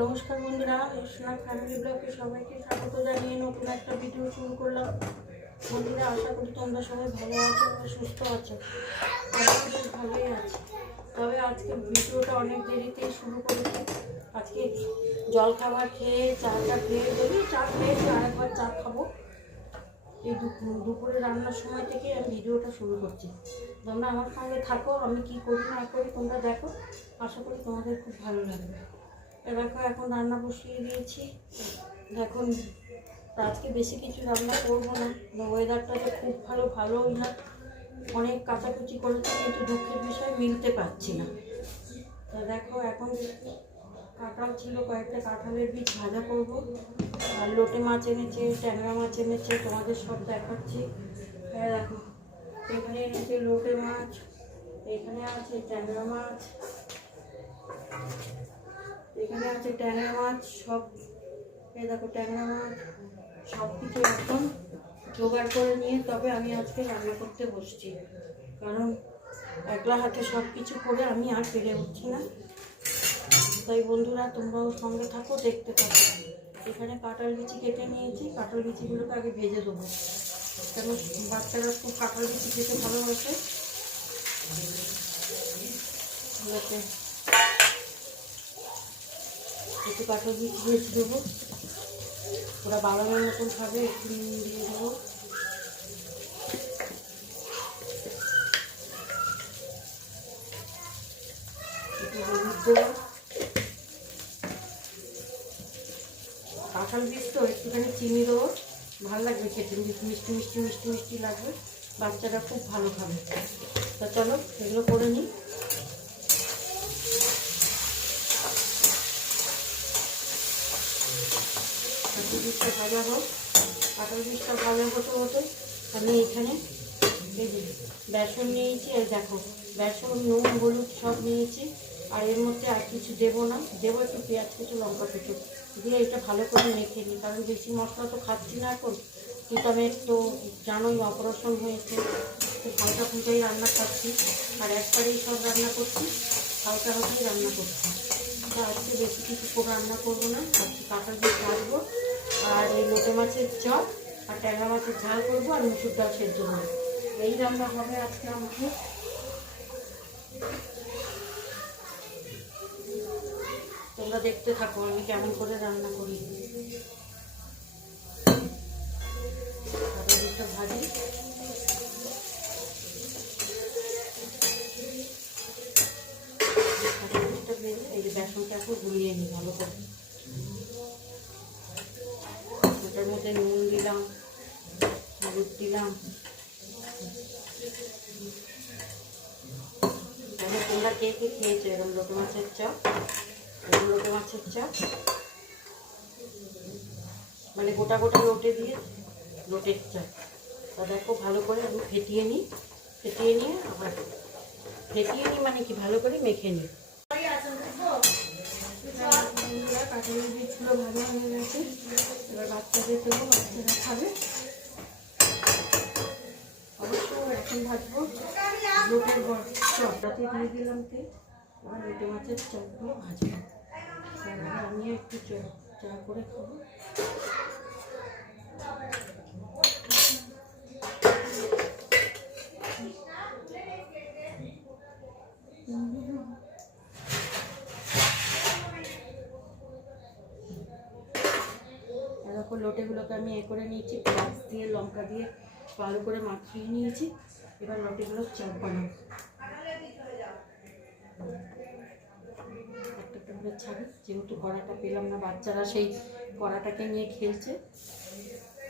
নমস্কার বন্ধুরা, সোনার ফ্যামিলি ব্লগে সবাইকে স্বাগত জানিয়ে নতুন একটা ভিডিও শুরু করলাম। বন্ধুরা, আশা করি তোমরা সবাই ভালো আছো আর সুস্থ আছো। আমরা বেশ ভালোই আছি। তবে আজকে ভিডিওটা অনেক দেরিতেই শুরু করেছি। আজকে জল খাবার খেয়ে চাটা খেয়ে যদি চা খেয়েছি, আরেকবার চা খাবো। এই দুপুরে রান্নার সময় থেকে আমি ভিডিওটা শুরু করছি। তোমরা আমার সঙ্গে থাকো, আমি কি করি না করি তোমরা দেখো। আশা করি তোমাদের খুব ভালো লাগবে। দেখো এখন রান্না বসিয়ে দিয়েছি। এখন আজকে বেশি কিছু রান্না করবো না, ওয়েদারটা তো খুব ভালোই না। অনেক কাচাকুচি করেছি কিন্তু দুঃখের বিষয় মিলতে পারছি না। তো দেখো এখন কাঁঠাল ছিল, কয়েকটা কাঁঠালের বীজ ভাজা করবো। আর লোটে মাছ এনেছে, ট্যাংরা মাছ এনেছে, তোমাদের সব দেখাচ্ছি। হ্যাঁ দেখো, এখানে এনেছে লোটে মাছ, এখানে আছে ট্যাংরা মাছ, এখানে আছে ট্যাংরা মাছ সব। এই দেখো ট্যাংরা মাছ সব কিছু একদম জোগাড় করে নিয়ে তবে আমি আজকে রান্না করতে বসছি, কারণ একলা হাতে সব কিছু করে আমি আর পেরে উঠছি না। তাই বন্ধুরা তোমরাও সঙ্গে থাকো, দেখতে থাকো। এখানে কাঁঠাল বিচি কেটে নিয়েছি, কাঁঠাল বিচিগুলোকে আগে ভেজে দেবো, কেন বাচ্চারা খুব কাঁঠাল বিচি খেতে ভালোবাসে। একটু কাঁঠাল বিচি ভেজে দেবো, ওরা বাদামের মতন খাবে। একটু নুন দিয়ে দেবো, একটু হলুদ দেবো। কাঁঠাল বীজ তো একটুখানি চিনি দেবো, ভালো লাগবে খেতে, মিষ্টি মিষ্টি মিষ্টি মিষ্টি মিষ্টি লাগবে, বাচ্চারা খুব ভালো খাবে। তা চলো এগুলো করে নিই। কাঁঠাল বীজটা ভাজা হোক, কাঁঠাল বীজটা ভাজা হতে হতে আমি এখানে এই যে বেসন নিয়েছি। আর দেখো বেসন, নুন, হলুদ সব নিয়েছি। আর এর মধ্যে আর কিছু দেবো না, দেবো একটু পেঁয়াজ কুচু, লঙ্কা কুচু দিয়ে এটা ভালো করে মেখে নিই, কারণ বেশি মশলা তো খাচ্ছি না এখন। কিন্তু আমি একটু জানোই অপারেশন হয়েছে, খুব হালকা ফুলকাই রান্না খাচ্ছি, আর একবারেই সব রান্না করছি, হালকা হালকাই রান্না করছি। তা আজকে বেশি কিছু করে রান্না করবো না, আজকে কাঁঠাল দিয়ে ভাজবো, আর এই লোটে মাছের চপ আর ট্যাংরা মাছের ঝাল করবো, আর মুসুর ডাল সেদ্ধ করবো। এই রান্না হবে আজকে আমাকে। তোমরা দেখতে থাকো আমি কেমন করে রান্না করি। ভাজি এই যে বেসনটা এখন গুলিয়ে নিই ভালো করে। ওটার মধ্যে নুন দিলাম, হলুদ দিলাম। তোমরা কে কে খেয়েছো এরকম লোটে মাছের চপ? লোটে মাছের চপ মানে গোটা গোটা লোটে দিয়ে লোটের চপ। তা দেখো ভালো করে আমি ফেটিয়ে নিই, ফেটিয়ে নিয়ে আবার ফেটিয়ে নিই মানে কি ভালো করে মেখে নিই। কাঁঠালের বীজগুলো ভাজা হয়ে গেছে, এবার বাচ্চাদের দেবো, বাচ্চারা খাবে। অবশ্যই এখন ভাজবো লোটের চপটাতে দিয়ে দিলাম তেল। এবার লোটে মাছের চপগুলো ভাজবো, আমি একটু চা করে খাবো। এরকম লোটেগুলোকে আমি করে নিয়েছি, পেঁয়াজ দিয়ে লঙ্কা দিয়ে ভালো করে মাখিয়ে নিয়েছি। এবার লোটেগুলো চপ বানাবো। একটা একটা করে ছাড়ি, যেহেতু কড়াটা পেলাম না, বাচ্চারা সেই কড়াটাকে নিয়ে খেলছে,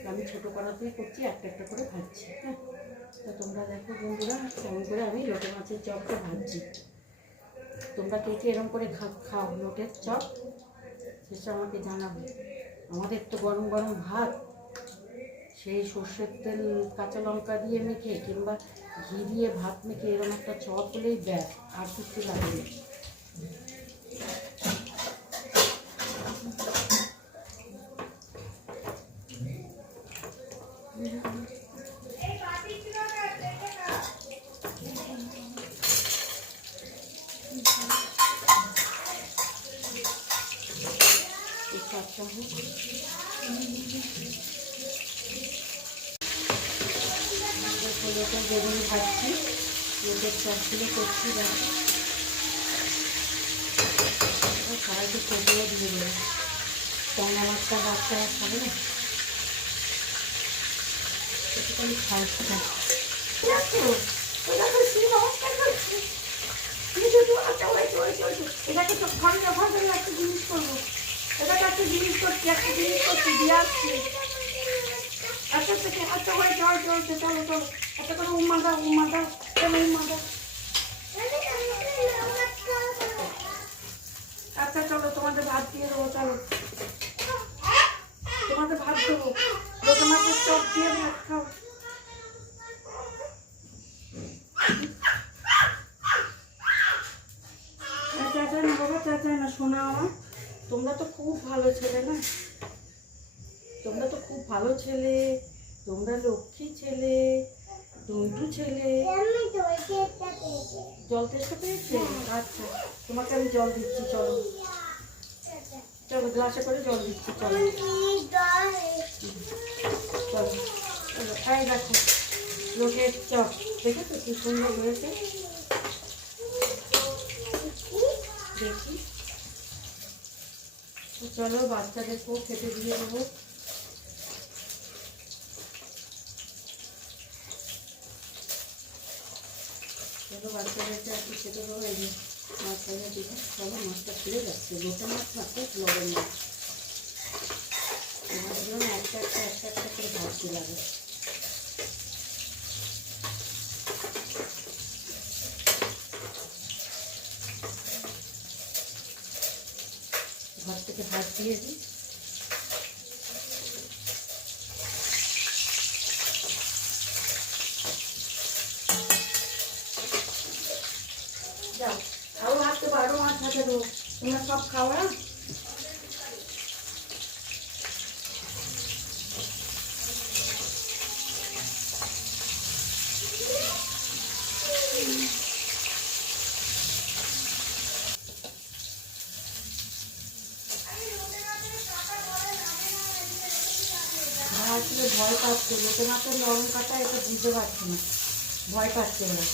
আমি ছোটো কড়াতেই করছি, একটা একটা করে ভাজছি। হ্যাঁ, তো তোমরা দেখো বন্ধুরা কেমন করে আমি লোটে মাছের চপটা ভাজছি। তোমরা কে কে এরকম করে খাও লোটের চপ, সেটা আমাকে জানাবে। আমাদের তো গরম গরম ভাত, সেই সর্ষের তেল কাঁচা লঙ্কা দিয়ে মেখে কিংবা ঘি দিয়ে ভাত মেখে এরকম একটা চপ হলেই ব্যাস, আর কিছু লাগে না। এই চারটা হোক। বেগুন ভাজছি, লোকের চারগুলো করছি। সবাইকে খেতেও দিয়ে দেবো, ট্যাংরা মাছটা বাচ্চারা খাবে না, একটুখানি খাওয়াচ্ছি না। এটাকে তো ঘরে একটা জিনিস করবো, এটাকে একটা জিনিস করছি, একটা জিনিস করছি দিয়ে আসছি। আচ্ছা থেকে আচ্ছা হয়ে জল চলছে, চলো চলো একটা করে উম্মা দাও, উম্মা দাও, চলো উম্মা দাও। আচ্ছা চলো তোমাদের ভাত দিয়ে দেবো, চলো তোমাদের ভাত দেবো, লোকে মাছের চপ দিয়ে ভাত খাও। চেঁচায় না বাবা, চেঁচায় না, শোনা আমার। তোমরা তো খুব ভালো ছেলে না, তোমরা তো খুব ভালো ছেলে, তোমরা লক্ষ্মী ছেলে, টুন্টু ছেলে। জল তেষ্টা পেয়েছে? আচ্ছা তোমাকে আমি জল দিচ্ছি, চলো চলো গ্লাসে করে জল দিচ্ছি, চলো চলো চলো। এই দেখো লোকের চপ, দেখেছো কি সুন্দর হয়েছে, দেখি। চলো বাচ্চাদেরকেও খেতে দিয়ে দেবো। চলো বাচ্চাদেরকে আর কি খেতে দেবো। এই যে মাছ ভেজে দিবে, চলো মাছটা ফিরে যাচ্ছে, লোকের মাছ মাত্র লবণ মাছ, মাছগুলো একটা একটা একটা একটা করে ভাজতে লাগে। ঘর থেকে ভাত দিয়ে দিই। যাও আরো হাঁটতে পারো, আরো মাছ হাতে দেবো, তোমরা সব খাওয়া। আসলে ভয় পাচ্ছে, লোকের মাছের নরম কাটা এটা বুঝতে পারছি না, ভয় পাচ্ছে ওরা।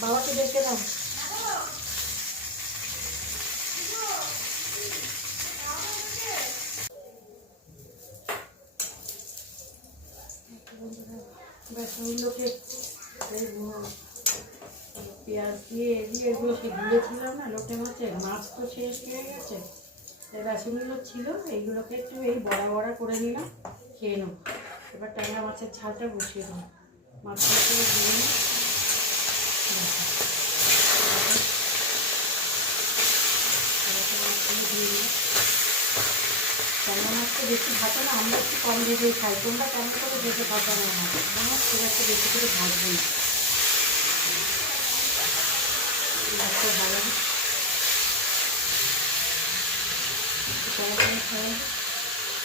বাবাকে দেখে দাও। বেসনগুলোকে পেঁয়াজ দিয়ে দিয়ে এগুলো সে গুলেছিলাম না লোটে মাছের, মাছ তো শেষ হয়ে গেছে, এই বেসনগুলো ছিল, এইগুলোকে একটু এই বড়া বড়া করে নিলাম, খেয়ে নেবো। এবার ট্যাংরা মাছের ঝালটা বসিয়ে দেবো, মাছগুলোকে দিয়ে নিই। ট্যাংরা মাছটা বেশি ভাজা না, আমরা একটু কম ভেজেই খাই, তোমরা কেমন করে ভেজে ভাজা না মাছ খুব একটা বেশি করে ভাজবো না, ভালো খাই।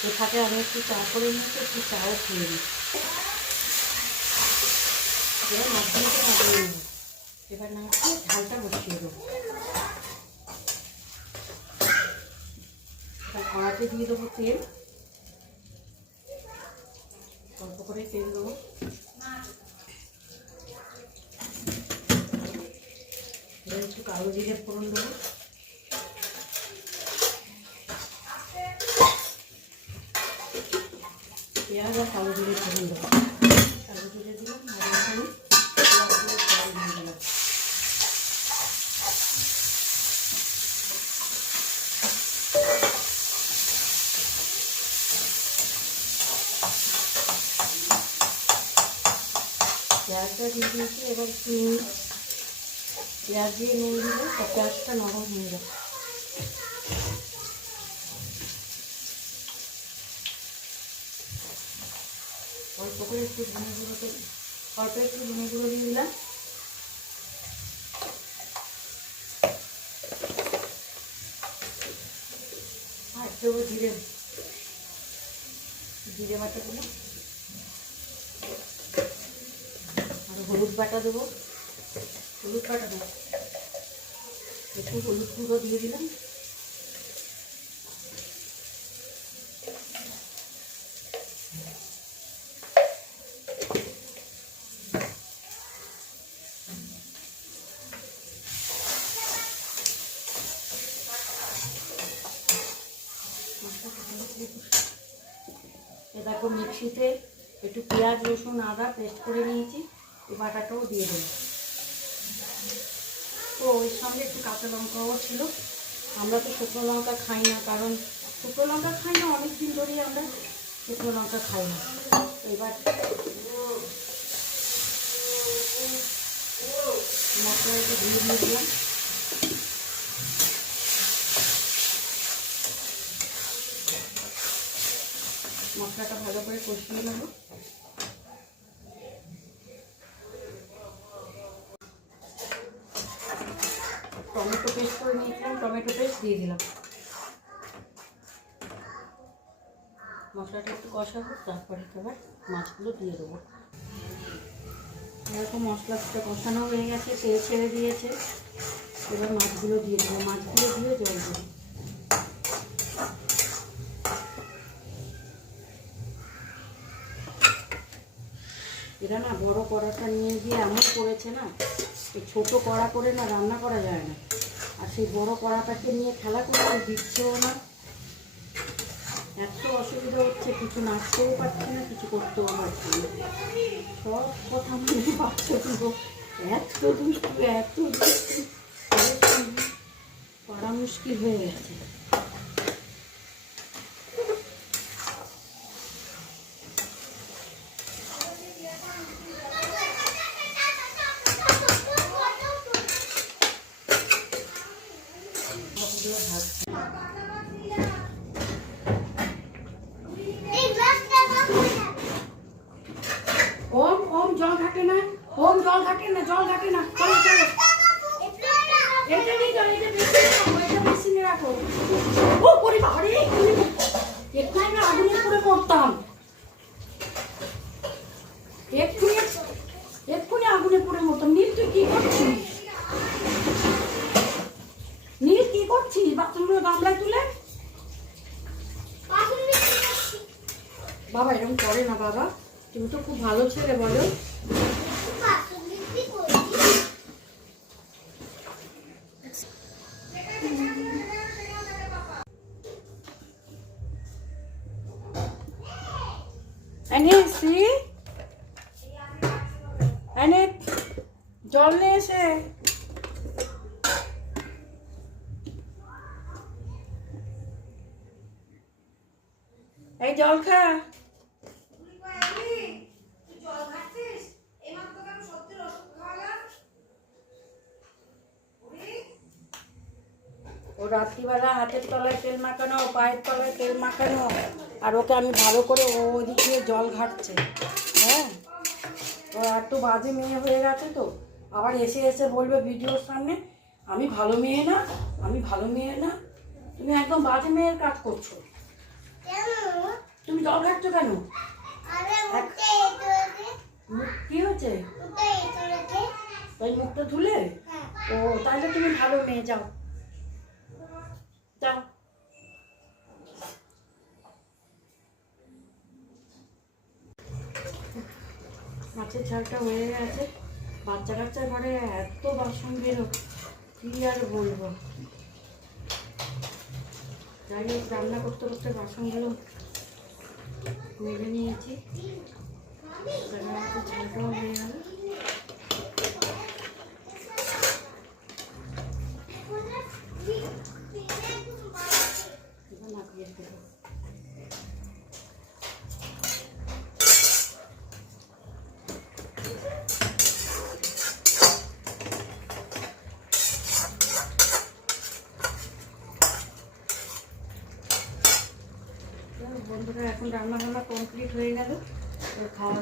এটাকে আমি একটু চা করে নিচ্ছি, একটু চাও খেয়ে নিই। এবার মাছগুলোকে নামিয়ে নেব, এবার না একটু ঝালটা বসিয়ে দেবো। এবার কড়াতে দিয়ে দেবো তেল, অল্প করে তেল দেবো। এবার একটু কালো জিরে ফোড়ন দেবো, পেঁয়াজ আর কালো জিরে ফোড়ন দেবো। কালো জিরে দিলাম, আদা রসুন পেঁয়াজগুলো ফোড়ন দিয়ে দিলাম। পেঁয়াজটা দিয়ে দিয়েছি, এবার পেঁয়াজ দিয়ে নুন দিলে পেঁয়াজটা নরম হয়ে যাবে। অল্প করে একটু ধনে গুঁড়োতে অল্প একটু ধনে গুঁড়ো দিয়ে দিলাম, আর দেবো জিরে বাটা দেবো, আর হলুদ বাটা দেবো, হলুদ বাটা দাও, একটু হলুদ গুঁড়ো দিয়ে দিলাম। দেখো মিক্সিতে একটু পেঁয়াজ রসুন আদা পেস্ট করে নিয়েছি, এই বাটাটাও দিয়ে দেবো। তো ওই সঙ্গে একটু কাঁচা লঙ্কাও ছিল। আমরা তো শুকনো লঙ্কা খাই না, কারণ শুকনো লঙ্কা খাই না অনেক দিন ধরেই আমরা শুকনো লঙ্কা খাই না। এবার মশলা একটু ধুয়ে দিয়ে দিলাম। মশলাটা ভালো করে কষিয়ে নেব। টমেটো পেস্ট করে নিয়েছিলাম, টমেটো পেস্ট দিয়ে দিলাম। মশলাটা একটু কষাবো, তারপরে এবার মাছগুলো দিয়ে দেবো। এরকম মশলাটা কষানো হয়ে গেছে, তেল ছেড়ে দিয়েছে। এবার মাছগুলো দিয়ে দেবো, মাছগুলো দিয়ে জল দেবো। এরা না বড় কড়াটা নিয়ে গিয়ে এমন করেছে না, এই ছোটো কড়া করে না রান্না করা যায় না। আর সেই বড় কড়াটাকে নিয়ে খেলা করতে দিচ্ছেও না। এত অসুবিধা হচ্ছে, কিছু নাচতেও পারছি না, কিছু করতেও পারছি না। সব কথা মনে বাচ্চাগুলো এত দুষ্টু, এত দুষ্টু, পড়া মুশকিল হয়ে গেছে। ওম ওম জল ঘাটে না, ওম জল ঘাটে না, জল ঘাটে না। চলো চলো, এটা নিয়ে যাও, এটা বেশি রাখো। ও পরি বাড়ি এখানে না আগুনের করে করতাম, এক্ষুনি আগুনে পড়ে মরতাম। নীল তুই কি করছিস? নীল কি করছিস? বাথরুমগুলো গামলায় তুলে। বাবা এরকম করে না বাবা, তুমি তো খুব ভালো ছেলে বলো। জল নিয়ে এসে এই জল খা। ও রাত্রিবেলা হাতের তলায় তেল মাখানো, পায়ের তলায় তেল মাখানো, আর ওকে আমি ভালো করে ওদিকে জল ঘাটছে। হ্যাঁ, ও একটু বাজে মেয়ে হয়ে গেছে তো, আবার এসে এসে বলবে ভিডিওর সামনে আমি ভালো মেয়ে না, আমি ভালো মেয়ে না। তুমি একদম বাজে মেয়ের কাজ করছো। তুমি জল ঘাটছো কেন? কি হচ্ছে? তাই মুখটা ধুলে? ও তাহলে তুমি ভালো মেয়ে, যাও যাও। মাছের ঝালটা হয়ে গেছে। বাচ্চা কাচ্চা ঘরে এত বাসন বেরো, কি আর বলবো। যাই হোক, রান্না করতে করতে বাসনগুলো মেরে নিয়েছি। ঝালটাও হয়ে গেল। বন্ধুরা এখন রান্না বান্না কমপ্লিট হয়ে গেল, খাওয়া